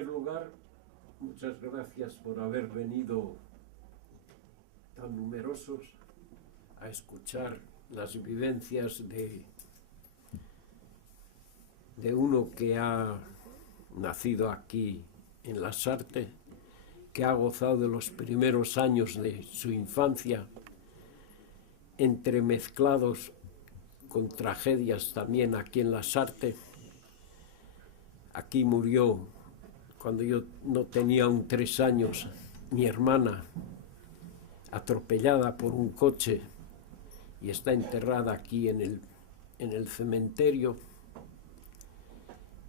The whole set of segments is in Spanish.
primer lugar, muchas gracias por haber venido tan numerosos a escuchar las vivencias de uno que ha nacido aquí en Lasarte, que ha gozado de los primeros años de su infancia, entremezclados con tragedias también aquí en Lasarte. Aquí murió, cuando yo no tenía aún 3 años, mi hermana, atropellada por un coche, y está enterrada aquí en el cementerio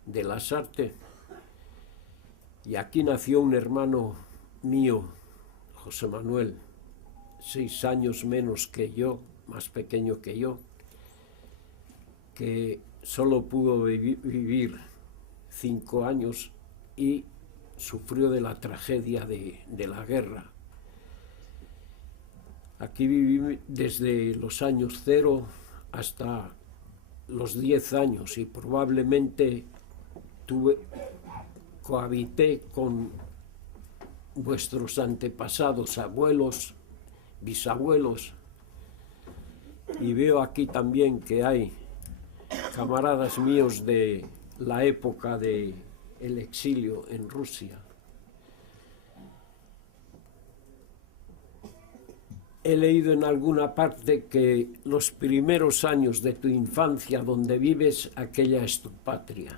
de Lasarte. Y aquí nació un hermano mío, José Manuel, 6 años menos que yo, más pequeño que yo, que solo pudo vivir 5 años y sufrió de la tragedia de la guerra. Aquí viví desde los años 0 hasta los 10 años y probablemente cohabité con vuestros antepasados, abuelos, bisabuelos, y veo aquí también que hay camaradas míos de la época del exilio en Rusia. He leído en alguna parte que los primeros años de tu infancia donde vives, aquella es tu patria.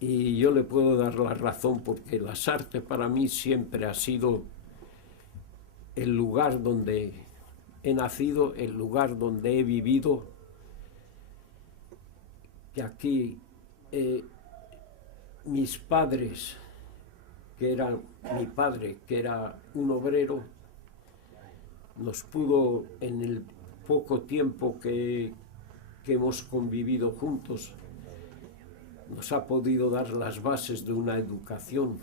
Y yo le puedo dar la razón, porque Lasarte para mí siempre ha sido el lugar donde he nacido, el lugar donde he vivido. Y aquí mis padres, que era mi padre, que era un obrero, nos pudo, en el poco tiempo que hemos convivido juntos, nos ha podido dar las bases de una educación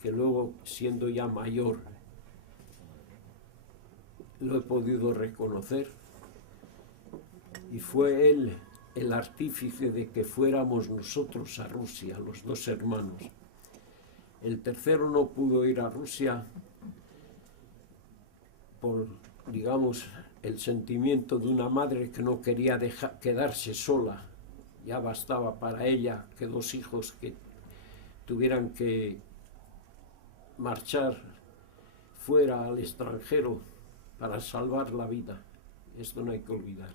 que luego, siendo ya mayor, lo he podido reconocer. Y fue él el artífice de que fuéramos nosotros a Rusia, los 2 hermanos. El tercero no pudo ir a Rusia por, digamos, el sentimiento de una madre que no quería quedarse sola. Ya bastaba para ella que 2 hijos que tuvieran que marchar fuera al extranjero para salvar la vida. Esto no hay que olvidar.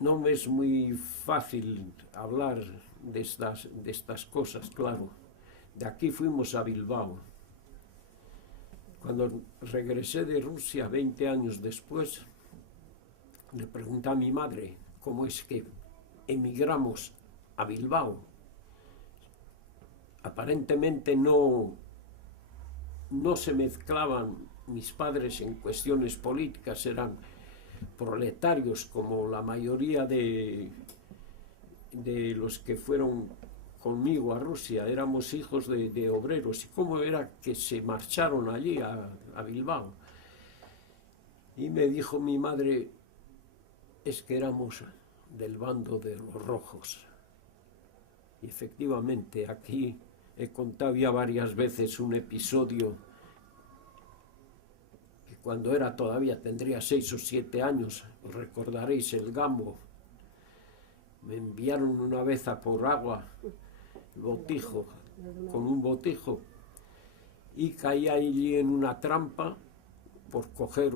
No me es muy fácil hablar de estas cosas, claro. De aquí fuimos a Bilbao. Cuando regresé de Rusia 20 años después, le pregunté a mi madre cómo es que emigramos a Bilbao. Aparentemente no se mezclaban mis padres en cuestiones políticas, eran proletarios como la mayoría de los que fueron conmigo a Rusia. Éramos hijos de obreros. ¿Y cómo era que se marcharon allí a Bilbao? Y me dijo mi madre, es que éramos del bando de los rojos. Y efectivamente, aquí he contado ya varias veces un episodio que cuando tendría 6 o 7 años, os recordaréis el Gambo. Me enviaron una vez a por agua, con un botijo, y caí allí en una trampa por coger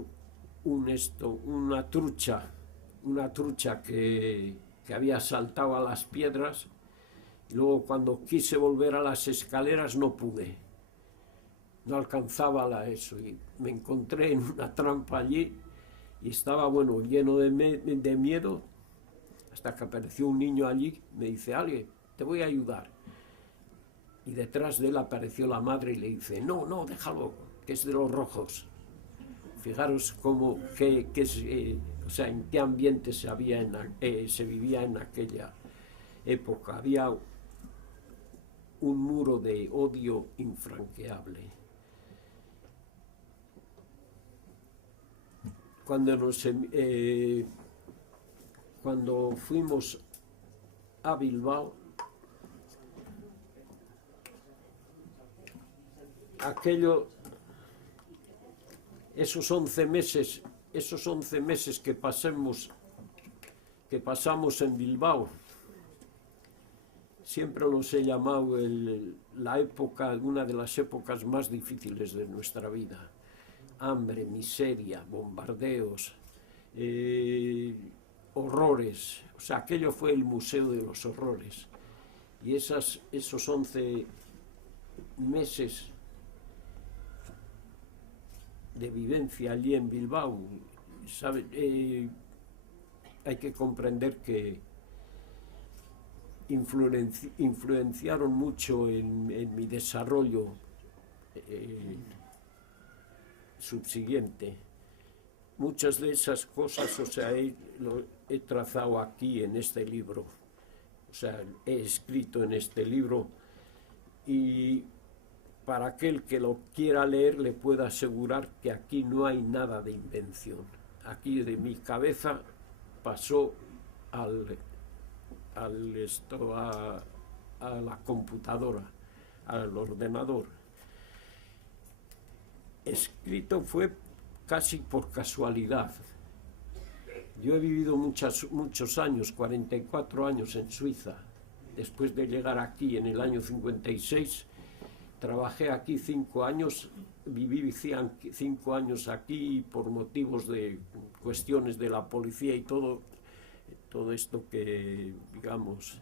una trucha que había saltado a las piedras. Y luego, cuando quise volver a las escaleras, no pude, no alcanzaba eso, y me encontré en una trampa allí y estaba, lleno de miedo, hasta que apareció un niño allí. Me dice, alguien, te voy a ayudar. Y detrás de él apareció la madre y le dice, no, déjalo, que es de los rojos. Fijaros en qué ambiente se vivía en aquella época. Había un muro de odio infranqueable. Cuando fuimos a Bilbao, esos 11 meses que pasamos en Bilbao, siempre los he llamado una de las épocas más difíciles de nuestra vida. Hambre, miseria, bombardeos, horrores. O sea, aquello fue el museo de los horrores. Y esos 11 meses de vivencia allí en Bilbao, hay que comprender que influenciaron mucho en mi desarrollo subsiguiente. Muchas de esas cosas, o sea, lo he trazado aquí en este libro, o sea, he escrito en este libro, y para aquel que lo quiera leer le puedo asegurar que aquí no hay nada de invención. Aquí de mi cabeza pasó a la computadora, al ordenador. Escrito fue casi por casualidad. Yo he vivido muchos años, 44 años en Suiza. Después de llegar aquí en el año 56, trabajé aquí 5 años, viví 5 años aquí por motivos de cuestiones de la policía y todo esto que, digamos,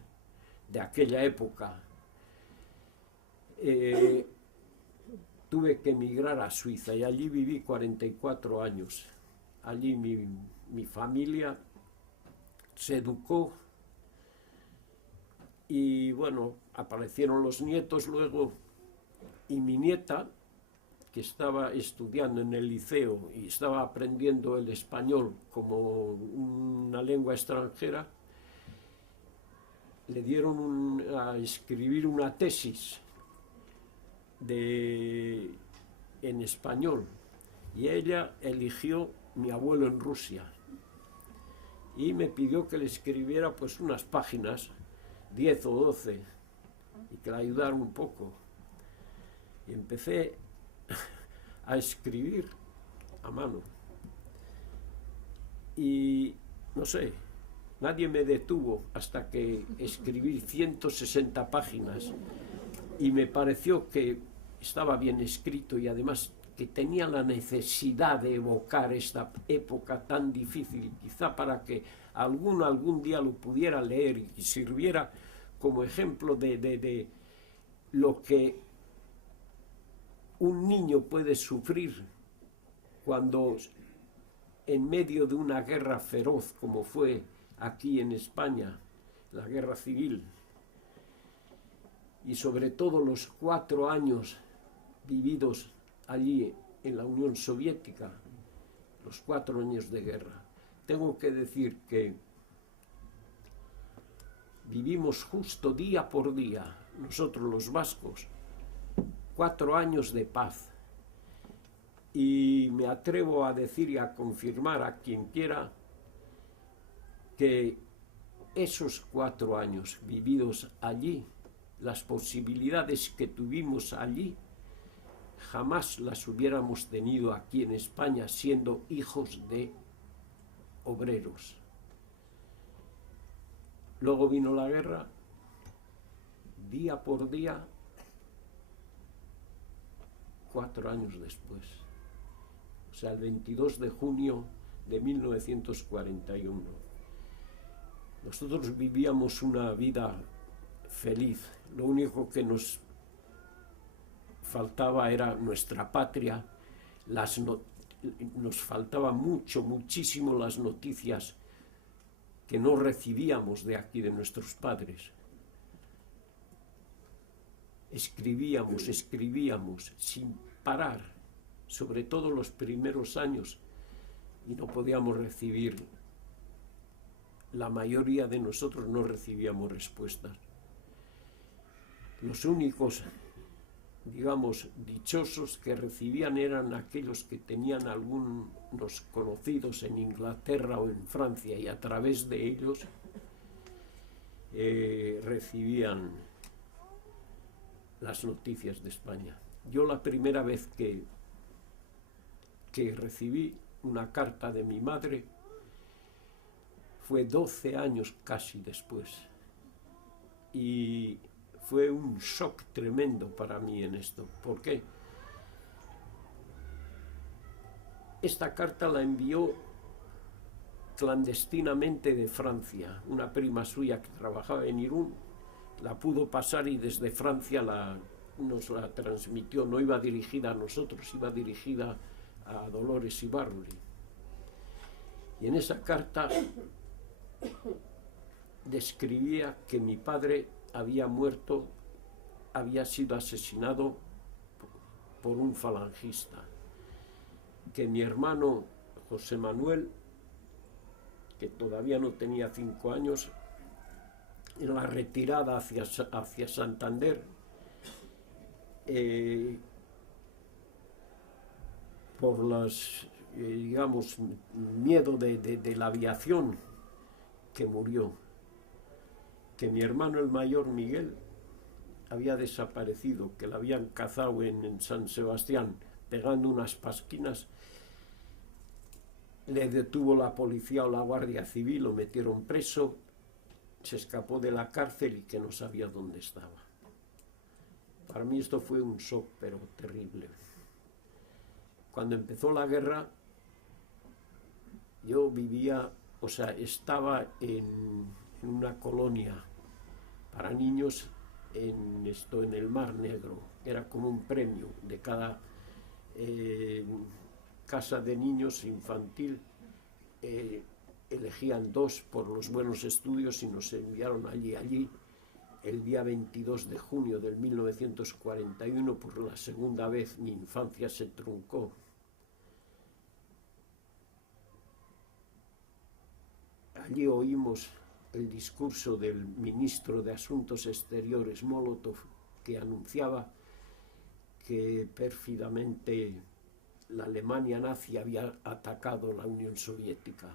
de aquella época. Tuve que emigrar a Suiza y allí viví 44 años. Allí mi familia se educó y bueno, aparecieron los nietos luego, y mi nieta, que estaba estudiando en el liceo y estaba aprendiendo el español como una lengua extranjera, le dieron a escribir una tesis en español, y ella eligió Mi abuelo en Rusia, y me pidió que le escribiera pues unas páginas, 10 o 12, y que la ayudara un poco. Y empecé a escribir a mano. Y no sé, nadie me detuvo hasta que escribí 160 páginas y me pareció que estaba bien escrito y además que tenía la necesidad de evocar esta época tan difícil, quizá para que algún día lo pudiera leer y sirviera como ejemplo de lo que un niño puede sufrir cuando en medio de una guerra feroz como fue aquí en España, la guerra civil, y sobre todo los 4 años vividos allí en la Unión Soviética, los 4 años de guerra. Tengo que decir que vivimos justo día por día, nosotros los vascos, 4 años de paz. Y me atrevo a decir y a confirmar a quien quiera que esos 4 años vividos allí, las posibilidades que tuvimos allí, jamás las hubiéramos tenido aquí en España siendo hijos de obreros. Luego vino la guerra, día por día, 4 años después. O sea, el 22 de junio de 1941. Nosotros vivíamos una vida feliz. Lo único que nos faltaba era nuestra patria. Nos faltaba muchísimo las noticias que no recibíamos de aquí, de nuestros padres. Escribíamos sin parar, sobre todo los primeros años, y no podíamos recibir, la mayoría de nosotros no recibíamos respuestas. Los únicos, digamos, dichosos que recibían eran aquellos que tenían algunos conocidos en Inglaterra o en Francia, y a través de ellos recibían las noticias de España. Yo la primera vez que recibí una carta de mi madre fue 12 años casi después, y fue un shock tremendo para mí en esto. ¿Por qué? Esta carta la envió clandestinamente de Francia. Una prima suya que trabajaba en Irún la pudo pasar y desde Francia nos la transmitió. No iba dirigida a nosotros, iba dirigida a Dolores Ibarruri. Y en esa carta describía que mi padre había muerto, había sido asesinado por un falangista, que mi hermano José Manuel, que todavía no tenía 5 años, en la retirada hacia Santander, por las, digamos, miedo de la aviación, que murió. Que mi hermano el mayor Miguel había desaparecido, que lo habían cazado en San Sebastián pegando unas pasquinas, le detuvo la policía o la Guardia Civil, lo metieron preso, se escapó de la cárcel y que no sabía dónde estaba. Para mí esto fue un shock, pero terrible. Cuando empezó la guerra, yo vivía, o sea, estaba en una colonia para niños en el Mar Negro. Era como un premio de cada casa de niños infantil, elegían 2 por los buenos estudios y nos enviaron allí el día 22 de junio del 1941. Por la segunda vez mi infancia se truncó. Allí oímos el discurso del ministro de Asuntos Exteriores, Molotov, que anunciaba que pérfidamente la Alemania nazi había atacado la Unión Soviética,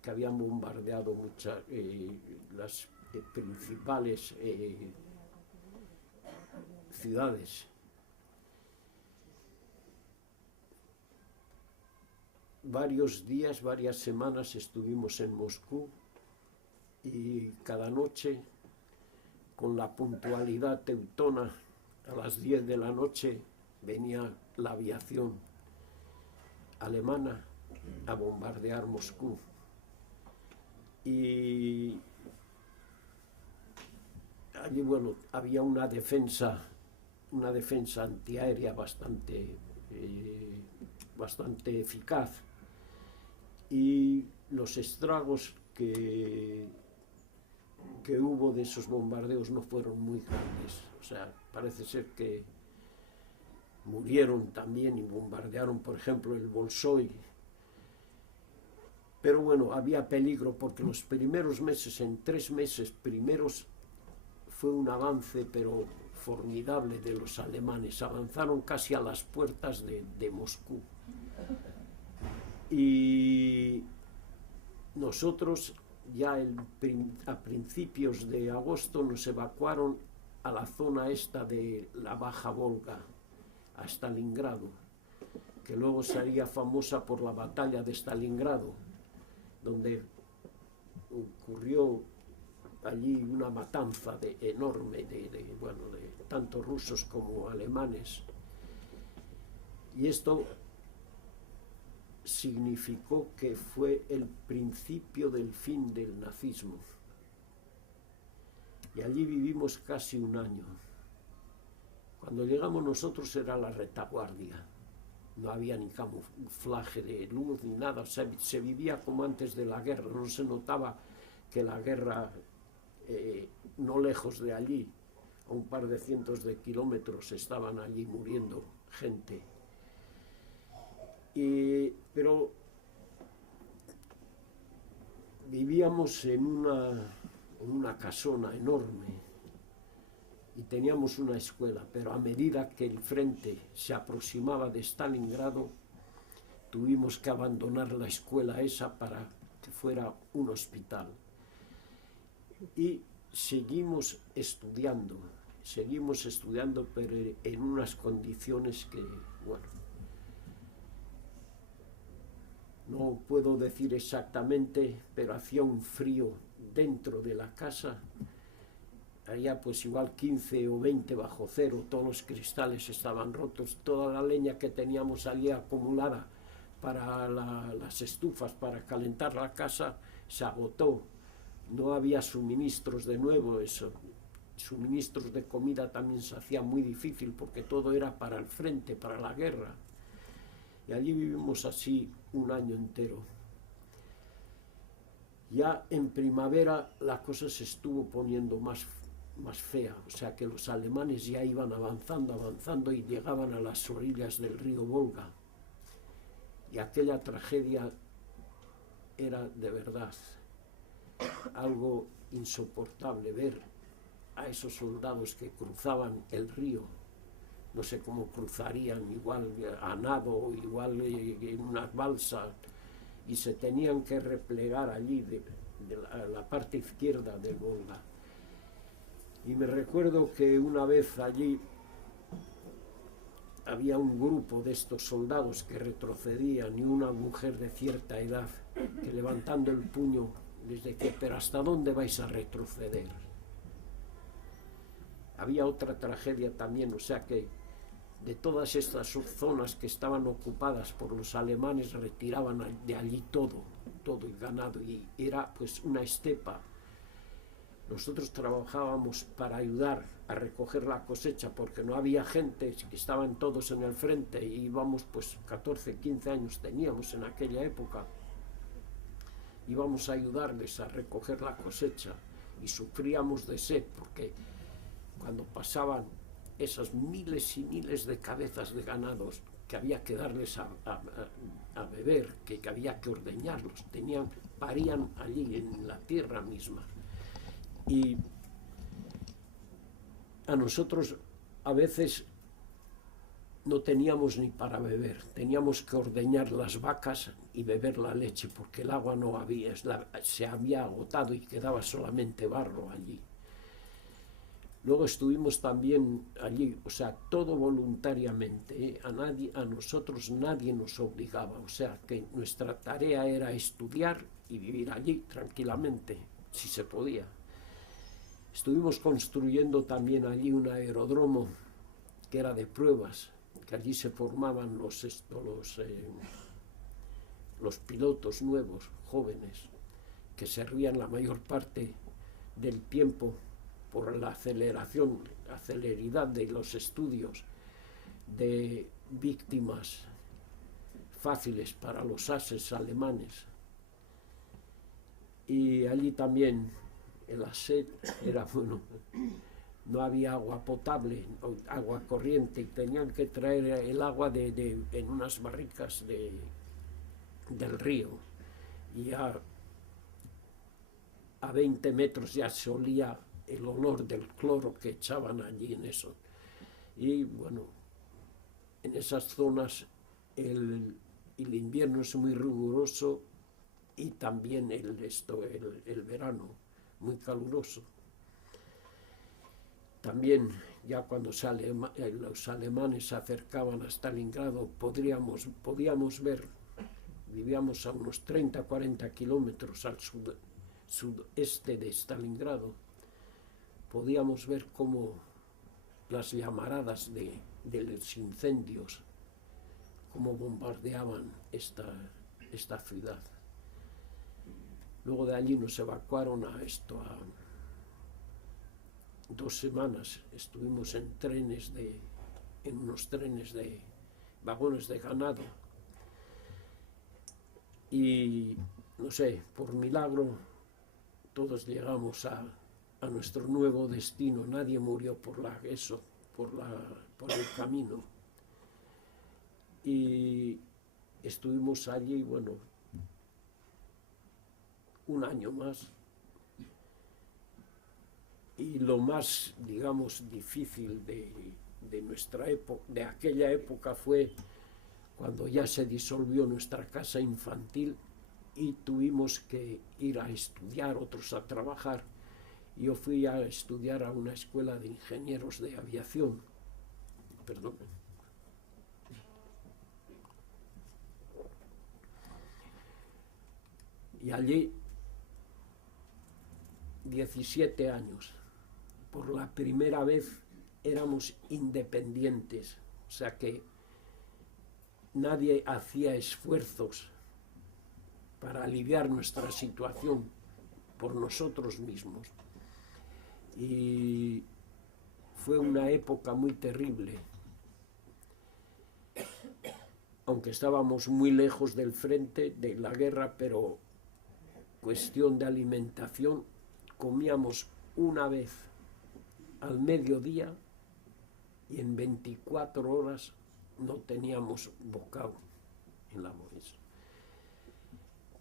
que habían bombardeado las principales ciudades. Varios días, varias semanas estuvimos en Moscú, y cada noche, con la puntualidad teutona, a las 10 de la noche venía la aviación alemana a bombardear Moscú. Y allí, bueno, había una defensa antiaérea bastante eficaz, y los estragos que hubo de esos bombardeos no fueron muy grandes. O sea, parece ser que murieron también y bombardearon, por ejemplo, el Bolshoi. Pero bueno, había peligro porque los primeros meses, en 3 meses primeros, fue un avance pero formidable de los alemanes. Avanzaron casi a las puertas de Moscú. Y nosotros ya a principios de agosto nos evacuaron a la zona esta de la Baja Volga, a Stalingrado, que luego sería famosa por la batalla de Stalingrado, donde ocurrió allí una matanza enorme de tanto rusos como alemanes. Y esto significó que fue el principio del fin del nazismo. Y allí vivimos casi un año. Cuando llegamos nosotros era la retaguardia. No había ni camuflaje de luz ni nada. Se vivía como antes de la guerra. No se notaba que la guerra, no lejos de allí, a un par de cientos de kilómetros, estaban allí muriendo gente. Pero vivíamos en una casona enorme y teníamos una escuela, pero a medida que el frente se aproximaba de Stalingrado, tuvimos que abandonar la escuela esa para que fuera un hospital. Y seguimos estudiando, pero en unas condiciones que, bueno, no puedo decir exactamente, pero hacía un frío dentro de la casa, allá pues igual 15 o 20 bajo cero, todos los cristales estaban rotos, toda la leña que teníamos allí acumulada para las estufas, para calentar la casa, se agotó. No había suministros de nuevo, eso. Suministros de comida también se hacía muy difícil porque todo era para el frente, para la guerra. Y allí vivimos así un año entero. Ya en primavera la cosa se estuvo poniendo más fea, o sea que los alemanes ya iban avanzando y llegaban a las orillas del río Volga. Y aquella tragedia era de verdad algo insoportable, ver a esos soldados que cruzaban el río, no sé cómo cruzarían, igual a nado, igual en una balsa, y se tenían que replegar allí de la parte izquierda del Volga. Y me recuerdo que una vez allí había un grupo de estos soldados que retrocedían y una mujer de cierta edad que levantando el puño les decía: pero ¿hasta dónde vais a retroceder? Había otra tragedia también, o sea que de todas estas zonas que estaban ocupadas por los alemanes retiraban de allí todo el ganado, y era pues una estepa. Nosotros trabajábamos para ayudar a recoger la cosecha porque no había gente, que estaban todos en el frente, y íbamos pues 14, 15 años teníamos en aquella época. Íbamos a ayudarles a recoger la cosecha y sufríamos de sed porque cuando pasaban esas miles y miles de cabezas de ganados que había que darles a beber, que había que ordeñarlos, parían allí en la tierra misma. Y a nosotros a veces no teníamos ni para beber, teníamos que ordeñar las vacas y beber la leche porque el agua no había, se había agotado y quedaba solamente barro allí. Luego estuvimos también allí, o sea, todo voluntariamente, a nosotros nadie nos obligaba, o sea, que nuestra tarea era estudiar y vivir allí tranquilamente, si se podía. Estuvimos construyendo también allí un aeródromo que era de pruebas, que allí se formaban los pilotos nuevos, jóvenes, que servían la mayor parte del tiempo por la celeridad de los estudios, de víctimas fáciles para los ases alemanes. Y allí también el aset era bueno, no había agua potable, agua corriente, y tenían que traer el agua en unas barricas del río, y ya a 20 metros ya se olía el olor del cloro que echaban allí en eso. Y bueno, en esas zonas el invierno es muy riguroso y también el verano muy caluroso. También ya cuando los alemanes se acercaban a Stalingrado podíamos ver, vivíamos a unos 30-40 kilómetros al sudeste de Stalingrado, podíamos ver cómo las llamaradas de los incendios, cómo bombardeaban esta ciudad. Luego de allí nos evacuaron a 2 semanas, estuvimos en unos trenes de vagones de ganado, y no sé, por milagro todos llegamos a nuestro nuevo destino, nadie murió por el camino. Y estuvimos allí, bueno, un año más. Y lo más, digamos, difícil de nuestra época, de aquella época, fue cuando ya se disolvió nuestra casa infantil y tuvimos que ir a estudiar, otros a trabajar, Yo fui a estudiar a una escuela de ingenieros de aviación. Perdón. Y allí, 17 años, por la primera vez éramos independientes, o sea que nadie hacía esfuerzos para aliviar nuestra situación por nosotros mismos. Y fue una época muy terrible. Aunque estábamos muy lejos del frente de la guerra, pero cuestión de alimentación, comíamos una vez al mediodía y en 24 horas no teníamos bocado en la mesa.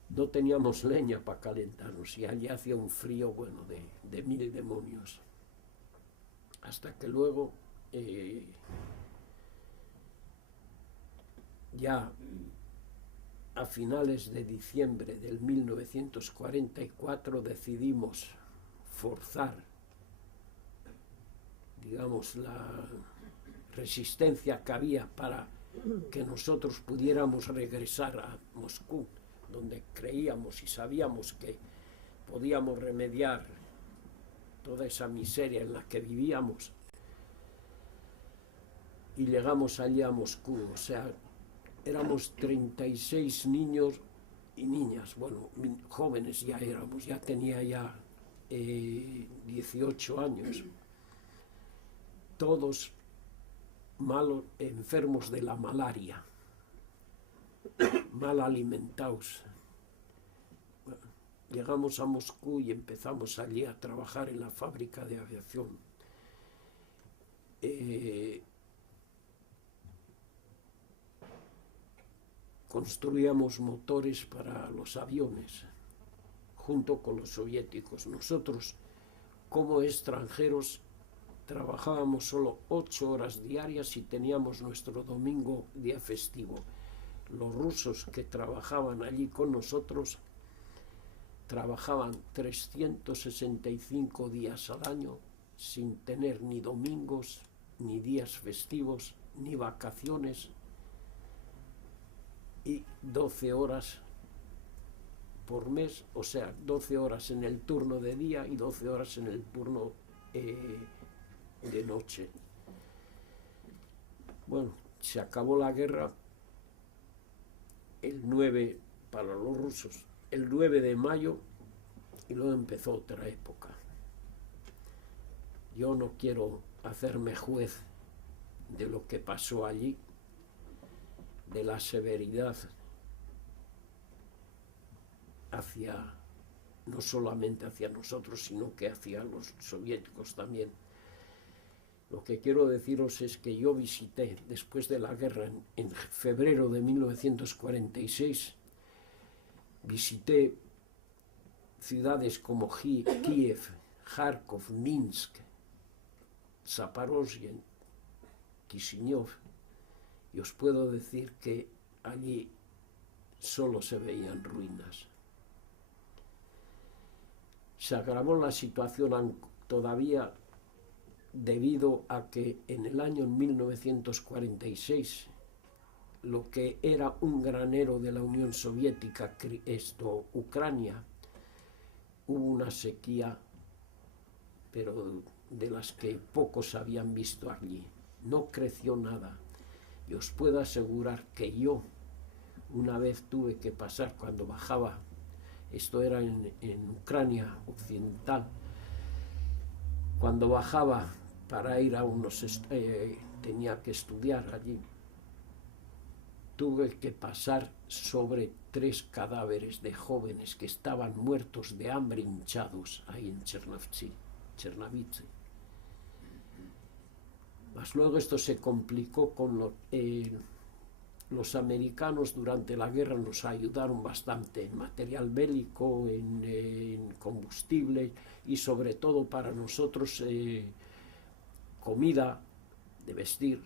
No teníamos leña para calentarnos y allí hacía un frío, bueno, de mil demonios. Hasta que luego, ya a finales de diciembre del 1944 decidimos forzar, digamos, la resistencia que había para que nosotros pudiéramos regresar a Moscú, donde creíamos y sabíamos que podíamos remediar toda esa miseria en la que vivíamos. Y llegamos allí a Moscú, o sea, éramos 36 niños y niñas, bueno, jóvenes ya éramos, ya tenía ya 18 años, todos malos, enfermos de la malaria, mal alimentados. Bueno, llegamos a Moscú y empezamos allí a trabajar en la fábrica de aviación. Construíamos motores para los aviones, junto con los soviéticos. Nosotros, como extranjeros, trabajábamos solo 8 horas diarias y teníamos nuestro domingo día festivo. Los rusos que trabajaban allí con nosotros trabajaban 365 días al año sin tener ni domingos, ni días festivos, ni vacaciones, y 12 horas por mes, o sea, 12 horas en el turno de día y 12 horas en el turno de noche. Bueno, se acabó la guerra el 9, para los rusos, el 9 de mayo, y luego empezó otra época. Yo no quiero hacerme juez de lo que pasó allí, de la severidad hacia, no solamente hacia nosotros, sino que hacia los soviéticos también. Lo que quiero deciros es que yo visité, después de la guerra, en febrero de 1946, visité ciudades como Kiev, Kharkov, Minsk, Zaporozhye, Kishiniov, y os puedo decir que allí solo se veían ruinas. Se agravó la situación todavía debido a que en el año 1946 lo que era un granero de la Unión Soviética, Ucrania, hubo una sequía, pero de las que pocos habían visto allí. No creció nada. Y os puedo asegurar que yo una vez tuve que pasar, cuando bajaba, esto era en Ucrania occidental, cuando bajaba para ir a tenía que estudiar allí, tuve que pasar sobre 3 cadáveres de jóvenes que estaban muertos de hambre, hinchados, ahí en Chernovice. Mas luego esto se complicó con los americanos. Durante la guerra nos ayudaron bastante en material bélico, en combustible y sobre todo para nosotros comida de vestir.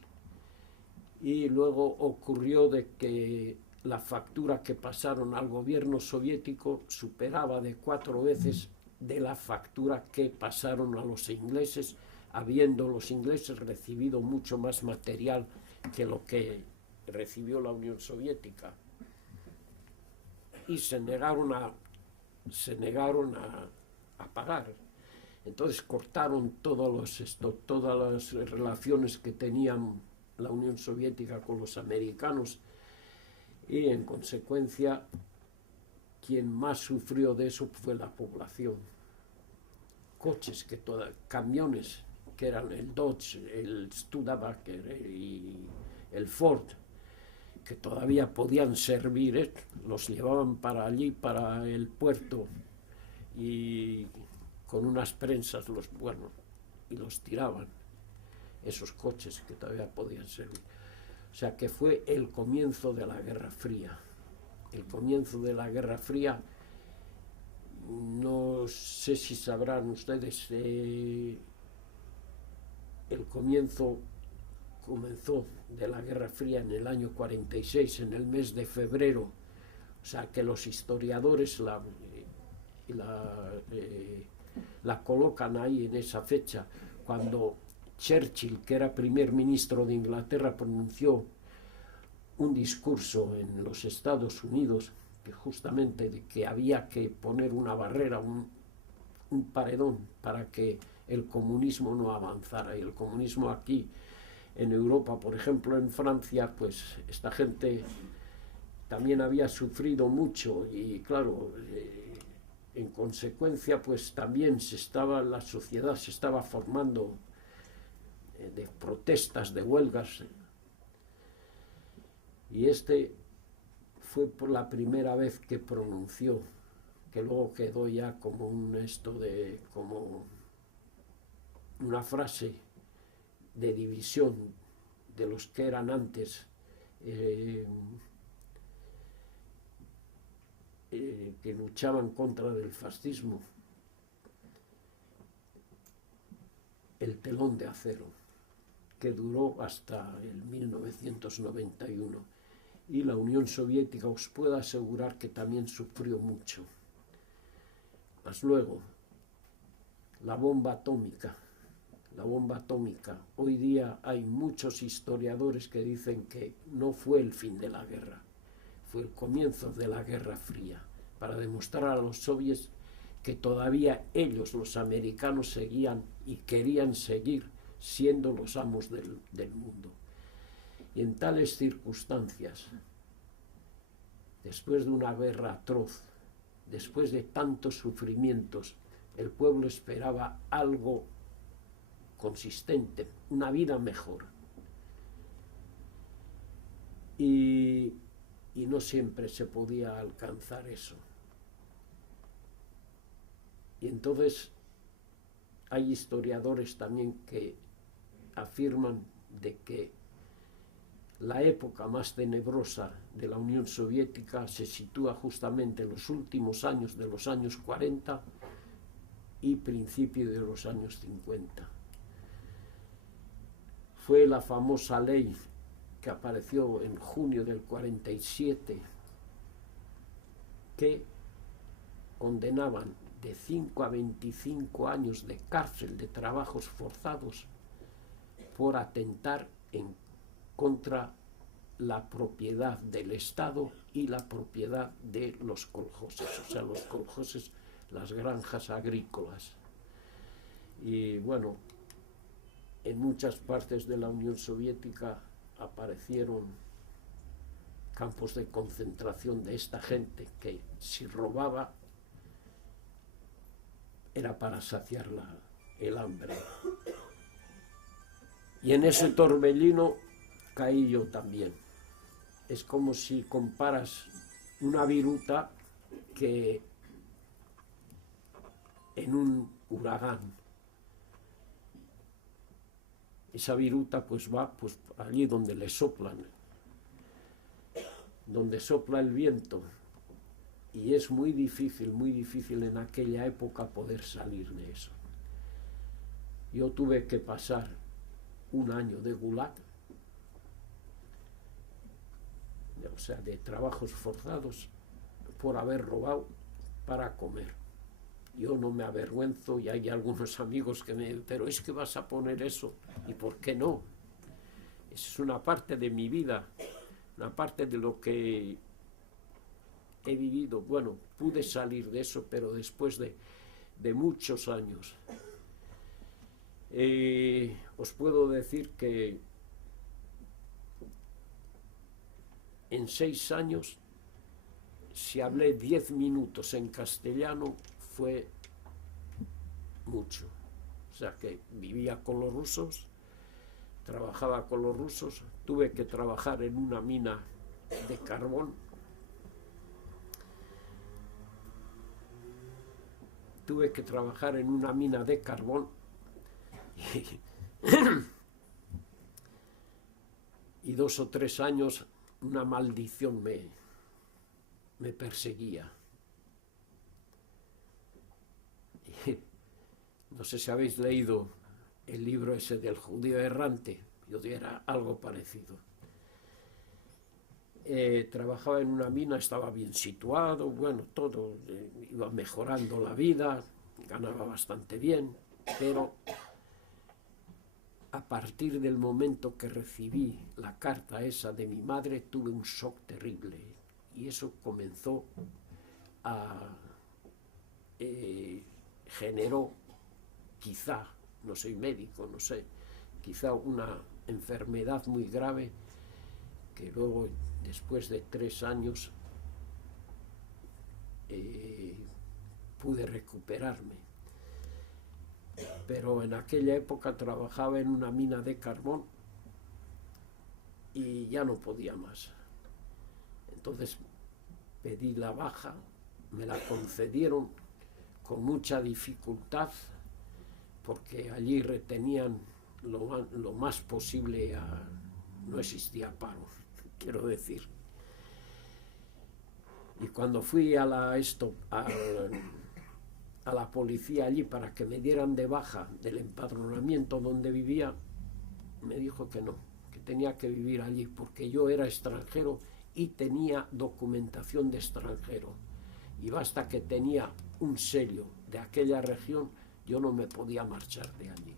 Y luego ocurrió de que la factura que pasaron al gobierno soviético superaba de 4 veces de la factura que pasaron a los ingleses, habiendo los ingleses recibido mucho más material que lo que recibió la Unión Soviética. Y se negaron a pagar. Entonces cortaron todas las relaciones que tenían la Unión Soviética con los americanos, y en consecuencia quien más sufrió de eso fue la población. Coches, camiones, que eran el Dodge, el Studebaker y el Ford, que todavía podían servir, los llevaban para allí, para el puerto, y con unas prensas y los tiraban, esos coches que todavía podían servir. O sea que fue el comienzo de la Guerra Fría. El comienzo de la Guerra Fría, no sé si sabrán ustedes, el comienzo comenzó de la Guerra Fría en el año 46, en el mes de febrero. O sea que los historiadores la colocan ahí en esa fecha, cuando Churchill, que era primer ministro de Inglaterra, pronunció un discurso en los Estados Unidos, que justamente de que había que poner una barrera, un paredón, para que el comunismo no avanzara. Y el comunismo aquí en Europa, por ejemplo en Francia, pues esta gente también había sufrido mucho, y claro, en consecuencia pues también la sociedad se estaba formando de protestas, de huelgas, y fue por la primera vez que pronunció, que luego quedó ya como como una frase de división de los que eran antes que luchaban contra el fascismo, el telón de acero, que duró hasta el 1991. Y la Unión Soviética, os puedo asegurar que también sufrió mucho. Mas luego, la bomba atómica. Hoy día hay muchos historiadores que dicen que no fue el fin de la guerra, fue el comienzo de la Guerra Fría, para demostrar a los soviets que todavía ellos, los americanos, seguían y querían seguir siendo los amos del mundo. Y en tales circunstancias, después de una guerra atroz, después de tantos sufrimientos, el pueblo esperaba algo consistente, una vida mejor. Y no siempre se podía alcanzar eso. Y entonces hay historiadores también que afirman de que la época más tenebrosa de la Unión Soviética se sitúa justamente en los últimos años de los años 40 y principio de los años 50. Fue la famosa ley que apareció en junio del 47, que condenaban de 5 a 25 años de cárcel, de trabajos forzados, por atentar contra la propiedad del Estado y la propiedad de los coljoses, o sea, los coljoses, las granjas agrícolas. Y bueno, en muchas partes de la Unión Soviética aparecieron campos de concentración de esta gente que, si robaba, era para saciar el hambre. Y en ese torbellino caí yo también. Es como si comparas una viruta que en un huracán. Esa viruta pues va allí donde le soplan, donde sopla el viento, y es muy difícil en aquella época poder salir de eso. Yo tuve que pasar un año de gulag, o sea, de trabajos forzados, por haber robado para comer. Yo no me avergüenzo y hay algunos amigos que me dicen, pero es que vas a poner eso, ¿y por qué no? Es una parte de mi vida, una parte de lo que he vivido. Bueno, pude salir de eso, pero después de muchos años. Os puedo decir que en 6 años, si hablé 10 minutos en castellano, fue mucho. O sea que vivía con los rusos, trabajaba con los rusos, tuve que trabajar en una mina de carbón. Tuve que trabajar en una mina de carbón y 2 o 3 años una maldición me perseguía. No sé si habéis leído el libro ese del judío errante, yo era algo parecido. Trabajaba en una mina, estaba bien situado, bueno, todo, iba mejorando la vida, ganaba bastante bien, pero a partir del momento que recibí la carta esa de mi madre, tuve un shock terrible y eso comenzó a generó quizá, no soy médico, no sé, quizá una enfermedad muy grave que luego, después de 3 años, pude recuperarme. Pero en aquella época trabajaba en una mina de carbón y ya no podía más. Entonces pedí la baja, me la concedieron con mucha dificultad, porque allí retenían lo más posible no existía paro, quiero decir. Y cuando fui a la policía allí para que me dieran de baja del empadronamiento donde vivía, me dijo que no, que tenía que vivir allí porque yo era extranjero y tenía documentación de extranjero. Y basta que tenía un sello de aquella región, yo no me podía marchar de allí.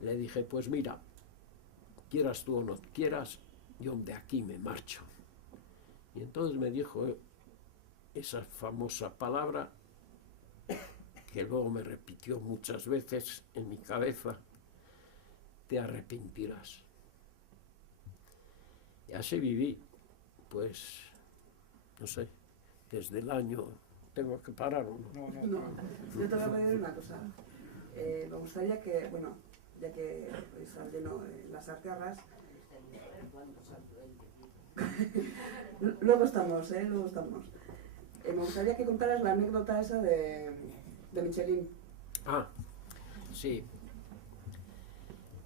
Le dije, pues mira, quieras tú o no quieras, yo de aquí me marcho. Y entonces me dijo esa famosa palabra que luego me repitió muchas veces en mi cabeza: te arrepentirás. Y así viví, pues, no sé, desde el año... ¿Tengo que parar o no? No, yo te voy a pedir una cosa. Me gustaría que, bueno, ya que están lleno las arteagas, luego estamos. Me gustaría que contaras la anécdota esa de Michelin. Ah, sí.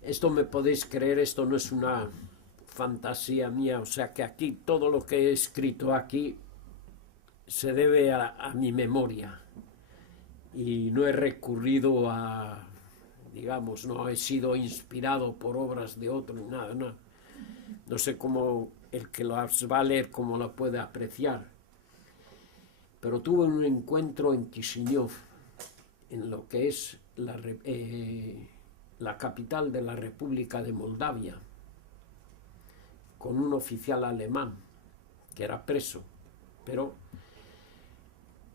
Esto me podéis creer, esto no es una fantasía mía, o sea que aquí todo lo que he escrito aquí se debe a mi memoria y no he recurrido a, digamos, no he sido inspirado por obras de otros ni nada, no. No sé cómo el que lo va a leer cómo lo puede apreciar, pero tuve un encuentro en Chisinau, en lo que es la capital de la República de Moldavia, con un oficial alemán que era preso, pero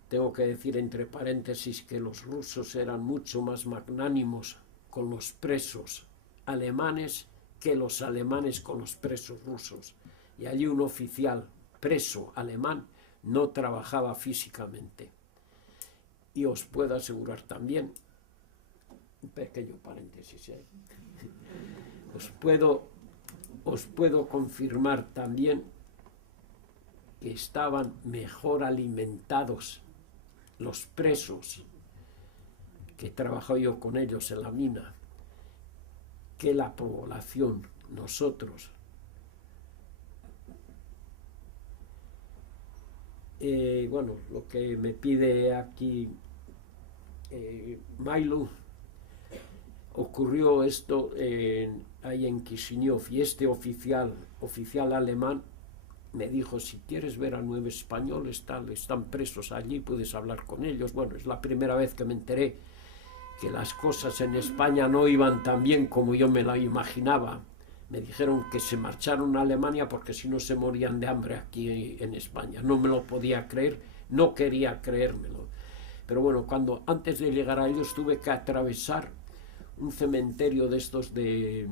tengo que decir entre paréntesis que los rusos eran mucho más magnánimos con los presos alemanes que los alemanes con los presos rusos. Y allí un oficial preso alemán no trabajaba físicamente. Y os puedo asegurar también, un pequeño paréntesis, os puedo confirmar también que estaban mejor alimentados los presos, que trabajo yo con ellos en la mina, que la población, nosotros. Bueno, lo que me pide aquí Mailu, ocurrió esto ahí en Chisinau, y este oficial alemán me dijo, si quieres ver a 9 españoles, tal, están presos allí, puedes hablar con ellos. Bueno, es la primera vez que me enteré que las cosas en España no iban tan bien como yo me la imaginaba. Me dijeron que se marcharon a Alemania porque si no se morían de hambre aquí en España. No me lo podía creer, no quería creérmelo. Pero bueno, antes de llegar a ellos tuve que atravesar un cementerio de estos de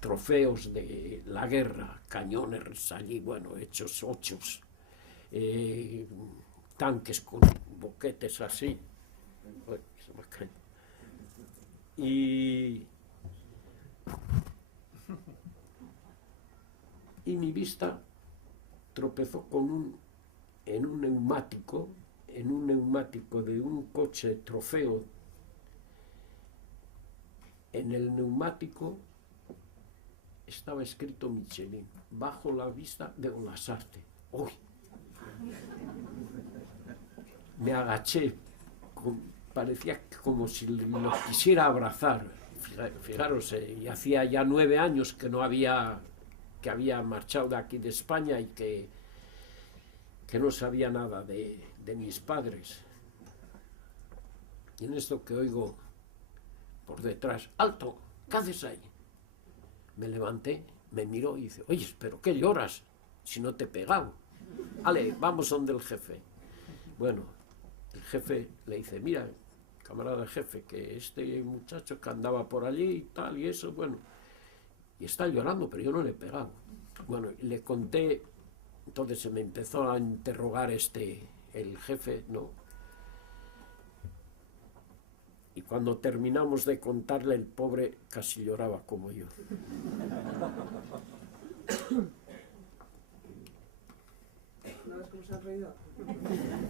trofeos de la guerra, cañones allí, bueno, hechos ochos, tanques con boquetes así. Uy, se me cae. Y mi vista tropezó en un neumático de un coche trofeo. En el neumático estaba escrito Michelin, bajo la vista de Olasarte. ¡Uy! Me agaché, parecía como si lo quisiera abrazar. Fijaros, y hacía ya 9 años que había marchado de aquí de España y que no sabía nada de mis padres. Y en esto que oigo por detrás, ¡alto! ¿Qué haces ahí? Me levanté, me miró y dice, oye, ¿pero qué lloras si no te he pegado? Ale, vamos donde el jefe. Bueno, el jefe le dice, mira, camarada jefe, que este muchacho que andaba por allí y tal y eso, bueno, y está llorando, pero yo no le he pegado. Bueno, le conté, entonces se me empezó a interrogar el jefe, ¿no? Y cuando terminamos de contarle, el pobre casi lloraba como yo. ¿No ves cómo se ha reído?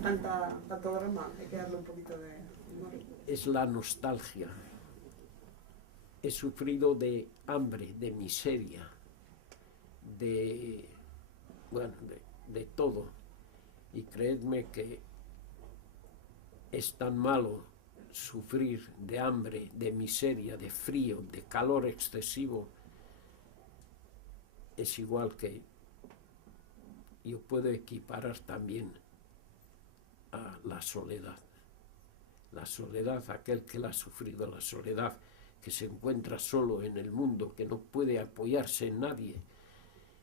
Tanto drama, hay que darle un poquito de humor. Es la nostalgia. He sufrido de hambre, de miseria, de todo. Y creedme que es tan malo sufrir de hambre, de miseria, de frío, de calor excesivo. Es igual que yo puedo equiparar también a la soledad. La soledad, aquel que la ha sufrido, la soledad que se encuentra solo en el mundo, que no puede apoyarse en nadie.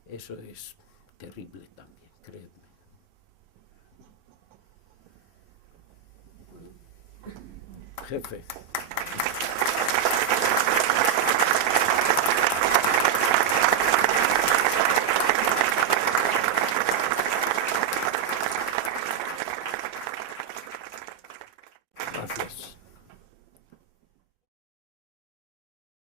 Eso es terrible también, creedme. Jefe.